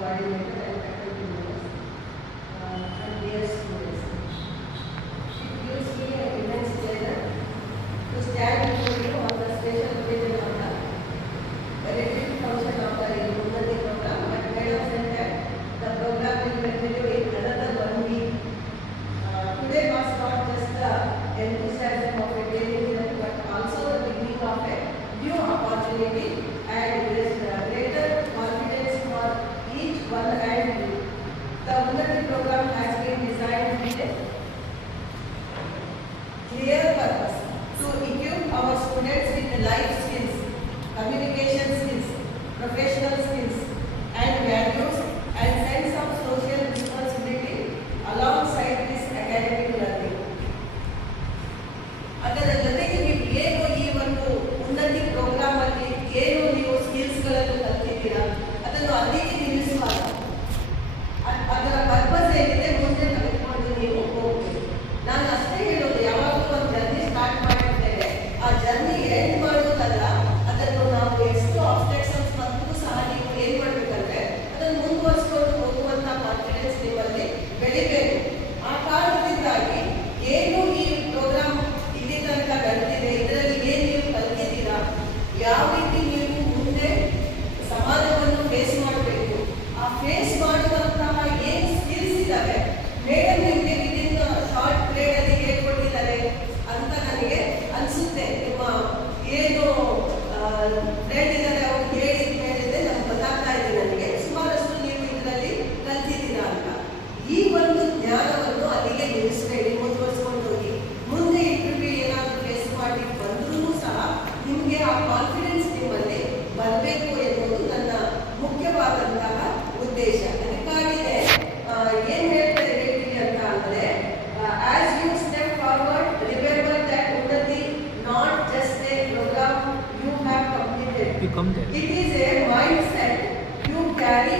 coordinator and faculty members, and dear students. It gives me an immense pleasure to stand before you on the special occasion of the retreat function of the Unnati program. But Madam said that the program will continue in another 1 week. Today was not just the enthusiasm of a daily event, but also the beginning of a new opportunity and greater confidence for each one and you. The Unnati program has been designed with a clear purpose to equip our students with life skills, communication skills, professional skills, and values and sense of social responsibility alongside this academic learning. ಅದರ ಜೊತೆಗೆ ನೀವು ಏನು ಈ ಒಂದು ಉನ್ನತಿ program ಅಲ್ಲಿ ಏನು ನೀವು ಸ್ಕಿಲ್ಸ್ ಗಳನ್ನು ಕಲ್ತಿದ್ದೀರಾ ಅದನ್ನು ಅಲ್ಲಿಗೆ ನಿಲ್ಲಿಸಬಾರದು. ಅದರ ಪರ್ಪಸ್ ಏನಿದೆ ಮುಂದೆ ತೆಗೆದುಕೊಂಡು ನೀವು ಹೋಗ್ಬೇಕು. ನಾನು ಅಷ್ಟೇ ಹೇಳೋದು, ಯಾವಾಗಲೂ ಒಂದು ಜರ್ನಿ ಸ್ಟಾರ್ಟ್ ಮಾಡಿರ್ತೇವೆ, ಆ ಜರ್ನಿ ಎಂಡ್ ಮಾಡೋದಲ್ಲ, ಅದನ್ನು ನಾವು ಎಷ್ಟು ಆಬ್ಸ್ಟ್ರಕ್ಷನ್ಸ್ ಬಂದರೂ ಸಹ ನೀವು ಏನು ಮಾಡಬೇಕಂದ್ರೆ ಅದನ್ನು ಮುಂದುವರಿಸಿಕೊಂಡು ಹೋಗುವಂತ ಕಾನ್ಫಿಡೆನ್ಸ್ ನಿಮ್ಮಲ್ಲಿ ಬೆಳಿಬೇಕು. ಆ ಕಾರಣದಿಂದಾಗಿ ಏನು ಈ ಪ್ರೋಗ್ರಾಮ್ ಇಲ್ಲಿ ತನಕ ನಡೆದಿದೆ, ಇದರಲ್ಲಿ ಏನು ನೀವು ಕಲ್ತಿದ್ದೀರಾ, ಯಾವ ರೀತಿ ನೀವು ಮುಂದೆ ಸಮಾಜವನ್ನು ಫೇಸ್ ಮಾಡಬೇಕು, ಆ ಫೇಸ್ ಮಾಡುವಂತಹ ಏನು ಸ್ಕಿಲ್ಸ್ ಇದ್ದಾವೆ ಮೇಡಮ್ ನಿಮಗೆ ವಿದಿನ್ ಶಾರ್ಟ್ ಪೀರಿಯಡ್ ಅಲ್ಲಿ ಹೇಳ್ಕೊಟ್ಟಿದ್ದಾರೆ ಅಂತ ನನಗೆ ಅನಿಸುತ್ತೆ. ನಿಮ್ಮ ಏನು ಫ್ರೆಂಡ್ ಇದ್ದಾರೆ ಅವ್ರು ಹೇಳಿದ್ದೆ ನಮ್ಗೆ ಗೊತ್ತಾಗ್ತಾ ಇದೆ, ನನಗೆ ಸುಮಾರಷ್ಟು ನೀವು ಇದರಲ್ಲಿ ಕಲ್ತಿದ್ದೀರಾ ಅಂತ. ಈ ಒಂದು ಜ್ಞಾನವನ್ನು ಅಲ್ಲಿಗೆ ನಿಲ್ಲಿಸಬೇಡಿ, ಮುಂದುವರಿಸ್ಕೊಂಡು ಹೋಗಿ. ಮುಂದೆ ಇಂಟರ್ವ್ಯೂ ಏನಾದರೂ ಫೇಸ್ ಮಾಡಿ ಬಂದ್ರೂ ಸಹ ನಿಮಗೆ ಆ ಕಾನ್ಫಿಡೆನ್ಸ್ ನಿಮ್ಮಲ್ಲಿ ಬರಬೇಕು ಎನ್ನುವುದು ನನ್ನ ಮುಖ್ಯವಾದಂತಹ ಉದ್ದೇಶ. ಅದಕ್ಕಾಗಿದೆ ಏನ್ ಹೇಳ್ತೀವಿ ಅಂತ ಅಂದ್ರೆ, as you step forward remember that Unnati not just a programme you have completed, it is a mindset you carry